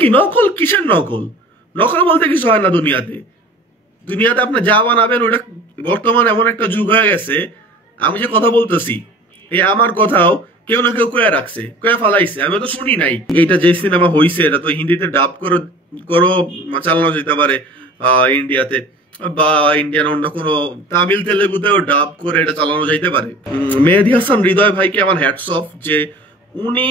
কি নকল? কিসের নকল? নকল বলতে কিছু হয় না দুনিয়াতে। দুনিয়াতে আপনি যা বানাবেন ওটা বর্তমান এমন একটা যুগ হয়ে গেছে। আমি যে কথা বলতেছি এই আমার কথাও কেউ না কেউ কয়ে রাখছে, কয়ে ফালাইছে, আমি তো শুনি নাই। এইটা যে সিনেমা হইছে এটা তো হিন্দিতে ডাব করো চালানো যেতে পারে ইন্ডিয়াতে, বা ইন্ডিয়ান অন্য কোনো তামিল তেলেগুতেও ডাব করে এটা চালানো যাইতে পারে। মেহেদী হাসান হৃদয় ভাইকে আমার হ্যাটস অফ যে উনি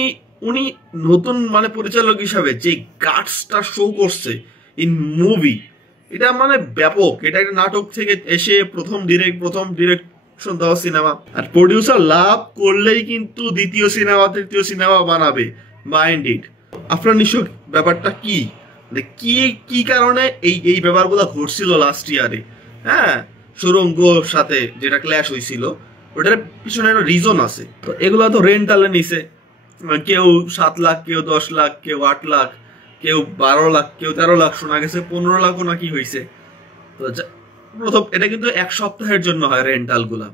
উনি নতুন মানে পরিচালক হিসাবে যে গাটসটা শো করছে ইন মুভি, এটা মানে ব্যাপক। এটা একটা নাটক থেকে এসে প্রথম ডিরেকশন দেওয়া সিনেমা, আর প্রডিউসার লাভ করলেই কিন্তু দ্বিতীয় সিনেমা তৃতীয় সিনেমা বানাবে মাইন্ড ইট। আপনার নিশ্চয় ব্যাপারটা কি কি কি কারণে এই এই ব্যাপারগুলো ঘটছিল লাস্ট ইয়ারে? হ্যাঁ, সুরঙ্গর সাথে যেটা ক্ল্যাশ হয়েছিল ওটার পিছনে একটা রিজন আছে। তো এগুলো তো রেন্টালে নিছে, কেউ 7 লাখ, কেউ 10 লাখ, কেউ 8 লাখ, কেউ 12 লাখ, কেউ 13 লাখ, শোনা গেছে 15 লাখও নাকি হয়েছে। তো প্রথম এটা কিন্তু 1 সপ্তাহের জন্য হয় রেন্টাল গুলা।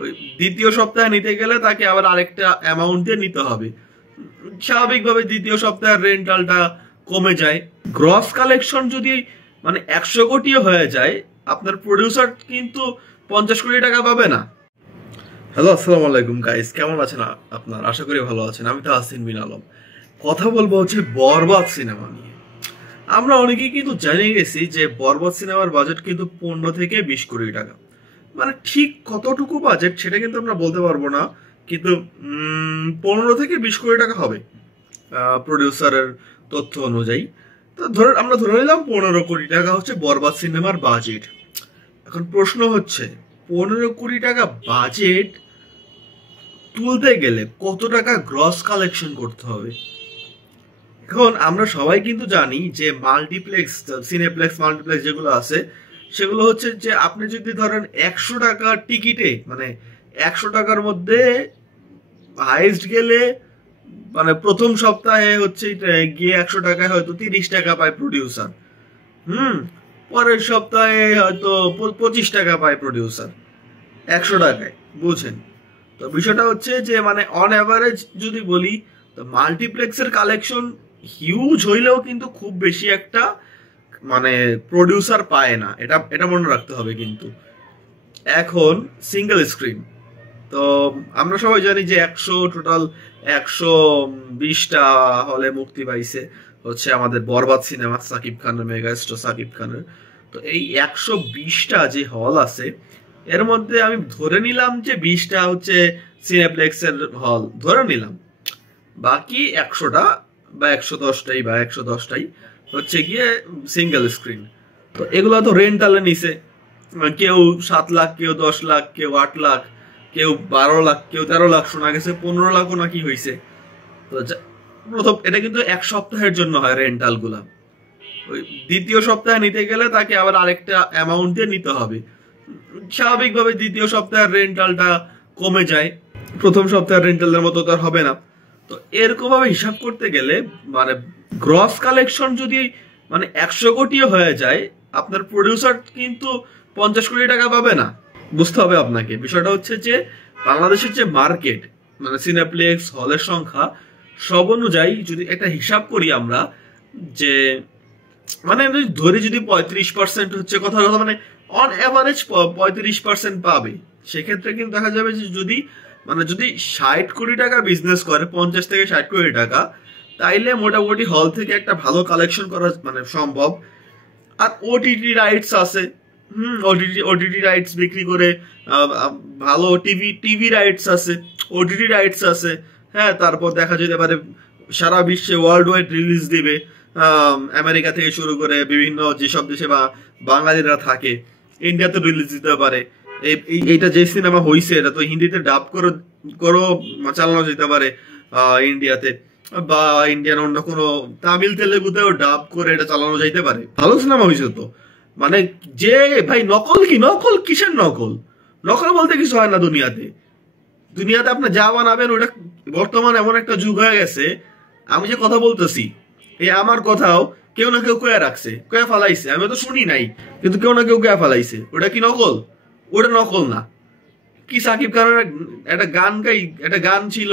ওই দ্বিতীয় সপ্তাহে নিতে গেলে তাকে আবার আরেকটা অ্যামাউন্ট দিয়ে নিতে হবে। স্বাভাবিকভাবে দ্বিতীয় সপ্তাহের রেন্টালটা কমে যায়। গ্রস কালেকশন যদি মানে 100 কোটিও হয়ে যায়, আপনার প্রডিউসার কিন্তু 50 কোটি টাকা পাবে না। হ্যালো, আসসালামু আলাইকুম গাইস, কেমন আছেন আপনার? আশা করি ভালো আছেন। আমি তো তাহসিন বিন আলম। কথা বলবো হচ্ছে বরবাদ সিনেমা নিয়ে। আমরা অনেকেই কিন্তু জেনে গেছি যে বরবাদ সিনেমার বাজেট কিন্তু 15 থেকে 20 কোটি টাকা। মানে ঠিক কতটুকু বাজেট সেটা কিন্তু আমরা বলতে পারবো না, কিন্তু 15 থেকে 20 কোটি টাকা হবে প্রডিউসারের তথ্য অনুযায়ী। তো আমরা ধরে নিলাম 15 কোটি টাকা হচ্ছে বরবাদ সিনেমার বাজেট। এখন প্রশ্ন হচ্ছে 15 কোটি টাকা বাজেট তুলতে গেলে কত টাকা গ্রস কালেকশন করতে হবে? এখন আমরা সবাই কিন্তু জানি যে মাল্টিপ্লেক্স, সিনেপ্লেক্স, মাল্টিপ্লেক্স যেগুলো আছে সেগুলো হচ্ছে যে আপনি যদি ধরেন 100 টাকার টিকিটে, মানে 100 টাকার মধ্যে হাইস্ট গেলে মানে প্রথম সপ্তাহে হচ্ছে গিয়ে 100 টাকায় হয়তো 30 টাকা পায় প্রডিউসার, পরের সপ্তাহে হয়তো 25 টাকা পায় প্রডিউসার 100 টাকায়, বুঝেন? তো বিষয়টা হচ্ছে যে মানে অন অ্যাভারেজ যদি বলি তো মাল্টিপ্লেক্সের কালেকশন হিউজ হইলেও কিন্তু খুব বেশি একটা মানে প্রডিউসার পায় না, এটা এটা মনে রাখতে হবে। কিন্তু এখন সিঙ্গেল স্ক্রিন তো আমরা সবাই জানি যে 120টা হলে মুক্তি পাইছে হচ্ছে আমাদের বরবাদ সিনেমা, সাকিব খানের, মেগাস্টার সাকিব খানের। তো এই 120টা যে হল আছে এর মধ্যে আমি ধরে নিলাম যে 20টা হচ্ছে সিনেপ্লেক্সের হল ধরে নিলাম, বাকি 100টা বা 110টাই হচ্ছে গিয়ে সিঙ্গেল স্ক্রিন। তো এগুলো তো রেন্টালে নিছে, কেউ 7 লাখ, কেউ 10 লাখ, কেউ 8 লাখ, কেউ 12 লাখ, কেউ 13 লাখ, শোনা গেছে 15 লাখও নাকি হয়েছে। তো প্রথম এটা কিন্তু 1 সপ্তাহের জন্য হয় রেন্টাল গুলা। ওই দ্বিতীয় সপ্তাহে নিতে গেলে তাকে আবার আরেকটা অ্যামাউন্ট দিয়ে নিতে হবে। স্বাভাবিকভাবে দ্বিতীয় সপ্তাহের রেন্টালটা কমে যায়, প্রথম সপ্তাহের রেন্টালের মতো তার হবে না। তো এরকম ভাবে হিসাব করতে গেলে মানে গ্রস কালেকশন যদি মানে 100 কোটিও হয়ে যায়, আপনার প্রডিউসার কিন্তু 50 কোটি টাকা পাবে না। বুঝতে হবে আপনাকে। বিষয়টা হচ্ছে যে বাংলাদেশের যে মার্কেট মানে সিনেপ্লেক্স হলের সংখ্যা সব অনুযায়ী যদি একটা হিসাব করি আমরা, যে মানে ধরে যদি 35% হচ্ছে কথা মানে অন অ্যাভারেজ 35% পাবে, সেক্ষেত্রে কিন্তু দেখা যাবে যে যদি মানে যদি 60 কোটি টাকা বিজনেস করে, 50 থেকে 60 কোটি টাকা, তাইলে মোটামুটি হল থেকে একটা ভালো কালেকশন করা মানে সম্ভব। আর ওটিটি রাইটস আছে, ওটিটি রাইটস বিক্রি করে ভালো টিভি রাইটস আছে, ওটিটি রাইটস আছে। হ্যাঁ, তারপর দেখা যেতে পারে সারা বিশ্বে ওয়ার্ল্ড ওয়াইড রিলিজ দিবে, আমেরিকা থেকে শুরু করে বিভিন্ন যেসব দেশে বা বাঙালিরা থাকে ইন্ডিয়াতে রিলিজ দিতে পারে। এইটা যে সিনেমা হইছে এটা তো হিন্দিতে ডাব করো চালানো যেতে পারে ইন্ডিয়াতে, বা ইন্ডিয়ান অন্য কোনো তামিল তেলেগুতেও ডাব করে এটা চালানো যাইতে পারে। ভালো সিনেমা হয়েছে তো। মানে যে ভাই নকল কি নকল? কিসের নকল? নকল বলতে কিছু হয় না দুনিয়াতে। দুনিয়াতে আপনি যা বানাবেন ওটা বর্তমান এমন একটা যুগ হয়ে গেছে। আমি যে কথা বলতেছি এই আমার কথাও কেউ না কেউ কয়ে রাখছে, কয়ে ফালাইছে, আমি তো শুনি নাই, কিন্তু কেউ না কেউ কয়ে ফালাইছে। ওটা কি নকল? ওটা নকল না। কি সাকিব খানের একটা গান ছিল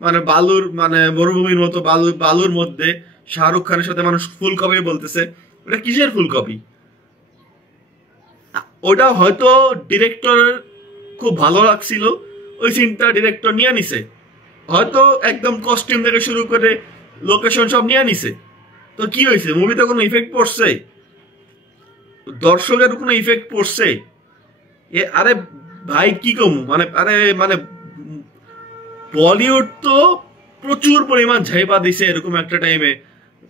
মানে বালুর মানে মরুভূমির মতো বালুর মধ্যে শাহরুখ খানের সাথে মানুষ ফুল কপি বলতেছে, ওটা কিসের ফুল কপি? ওটা হয়তো ডিরেক্টর খুব ভালো লাগছিল, ওই সিনটা ডিরেক্টর নিয়ে নিছে, হয়তো একদম কস্টিউম থেকে শুরু করে লোকেশন সব নিয়ে নিছে। তো কি হয়েছে, মুভিতে কোনো ইফেক্ট পড়ছে? দর্শকের কোনো ইফেক্ট পড়ছে? আরে ভাই কি কম, মানে আরে মানে বলিউড তো প্রচুর পরিমাণ ঝাইপা দিছে এরকম একটা টাইমে,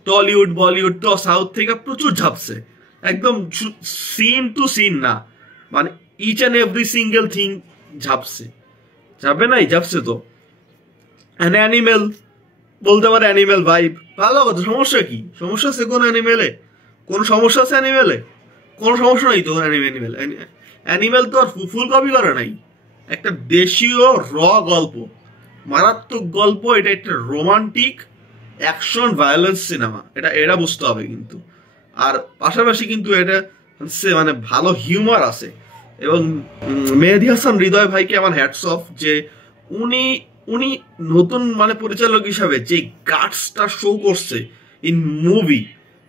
টলিউড বলিউড তো সাউথ থেকে প্রচুর ঝাপছে, একদম সিন টু সিন না, মানে each and every single thing ঝাপছে, যাবে নাই ঝাপছে। তো অ্যানিমেল বলতে পারে, অ্যানিমেল ভাইব ভালো কথা, সমস্যা কি? সমস্যা আছে কোন অ্যানিমেলে? কোন সমস্যা আছে অ্যানিমেলে? কোনো সমস্যা নাই তো অ্যানিমেল। অ্যানিমেল তো আর ফুল কপি করে নাই, একটা দেশীয় র গল্প, মারাত্মক গল্প, এটা একটা রোমান্টিক অ্যাকশন ভায়োলেন্স সিনেমা, এটা বুঝতে হবে কিন্তু। আর পাশাপাশি কিন্তু এটা মানে ভালো হিউমার আছে। এবং মেহেদী হাসান হৃদয় ভাইকে আমার হ্যাটস অফ, যে উনি উনি নতুন মানে পরিচালক হিসাবে যে গাটসটা শো করছে ইন মুভি,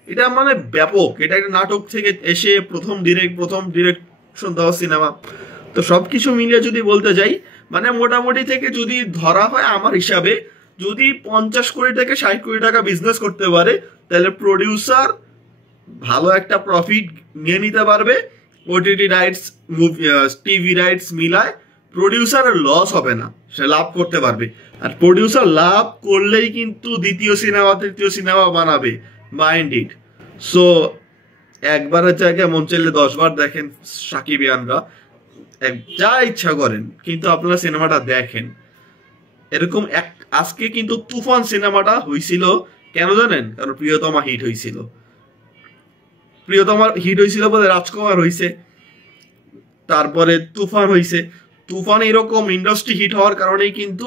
এটা মানে ব্যাপক। এটা একটা নাটক থেকে এসে প্রথম ডিরেকশন দেওয়া সিনেমা। তো সবকিছু মিলিয়ে যদি বলতে যাই, মানে মোটামুটি থেকে যদি ধরা হয় আমার হিসাবে, যদি 50 কোটি থেকে 60 কোটি টাকা বিজনেস করতে পারে, তাহলে প্রডিউসার ভালো একটা প্রফিট নিয়ে নিতে পারবে। ওটিটি রাইটস, টিভি রাইটস মিলায় প্রডিউসারের লস হবে না, সে লাভ করতে পারবে। আর প্রডিউসার লাভ করলেই কিন্তু দ্বিতীয় সিনেমা তৃতীয় সিনেমা বানাবে, মাইন্ড ইট। সো একবারের জায়গায় মন চাইলে 10 বার দেখেন সাকিবিয়ানরা, যা ইচ্ছা করেন, কিন্তু আপনারা সিনেমাটা দেখেন। এরকম আজকে কিন্তু তুফান সিনেমাটা হয়েছিল কেন জানেন? কারণ প্রিয়তমা হিট হয়েছিল, প্রিয়তমার হিট হয়েছিল বলে রাজকুমার হয়েছে, তারপরে তুফান হয়েছে। তুফান এরকম ইন্ডাস্ট্রি হিট হওয়ার কারণেই কিন্তু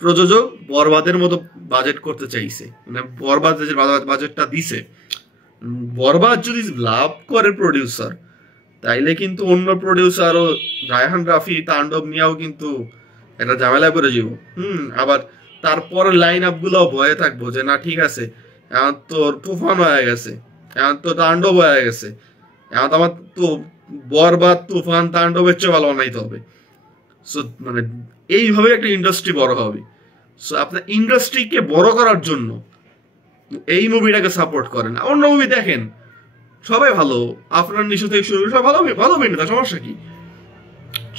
প্রযোজক বরবাদের মতো বাজেট করতে চাইছে, মানে বরবাদ যে বাজেটটা দিছে, বরবাদ যদি লাভ করে প্রডিউসার, তাইলে কিন্তু অন্য প্রডিউসারও রায়হান রাফি তাণ্ডব নিয়েও কিন্তু একটা ঝামেলা করে যাব। আবার তারপর লাইন আপ গুলো ভয়ে থাকবো যে না ঠিক আছে, এখন তো তুফান হয়ে গেছে, এখন তো তাণ্ডব হয়ে গেছে, এখন তো আমার তো বরবাদ তুফান তাণ্ডবের চেয়ে ভালো বানাইতে হবে। সো মানে এইভাবে একটা ইন্ডাস্ট্রি বড় হবে। সো আপনার ইন্ডাস্ট্রিকে বড় করার জন্য এই মুভিটাকে সাপোর্ট করেন, অন্য মুভি দেখেন, সবাই ভালো, আপনার নিশো থেকে শুরু করে সব ভালো ভালো অভিনেতা, সমস্যা কি?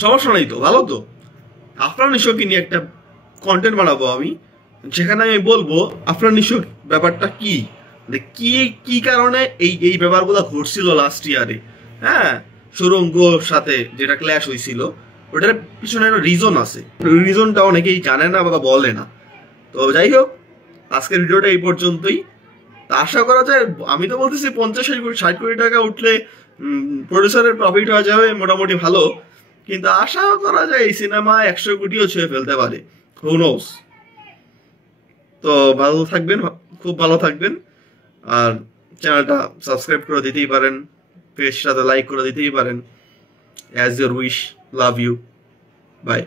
সমস্যা নাই তো, ভালো তো। আপনার নিশোকে নিয়ে একটা কন্টেন্ট বানাবো আমি, যেখানে আমি বলবো আপনার নিশো ব্যাপারটা কি, কি কি কারণে এই এই ব্যাপারগুলো ঘটছিল লাস্ট ইয়ারে, হ্যাঁ, সুরঙ্গর সাথে যেটা ক্ল্যাশ হয়েছিল, ওটার পিছনে একটা রিজন আছে, রিজনটা অনেকেই জানে না বা বলে না। তো যাই হোক, আজকের ভিডিওটা এই পর্যন্তই। আশা করা যায়, আমি তো বলতেছি 50-60 কোটি টাকা উঠলে প্রডিউসারের প্রফিট হয়ে যাবে মোটামুটি ভালো, কিন্তু আশা করা যায় এই সিনেমা 100 কোটিও ছুঁয়ে ফেলতে পারে, হু নোস। তো ভালো থাকবেন, খুব ভালো থাকবেন, আর চ্যানেলটা সাবস্ক্রাইব করে দিতেই পারেন, পেজটাতে লাইক করে দিতেই পারেন, as your wish, love you, by.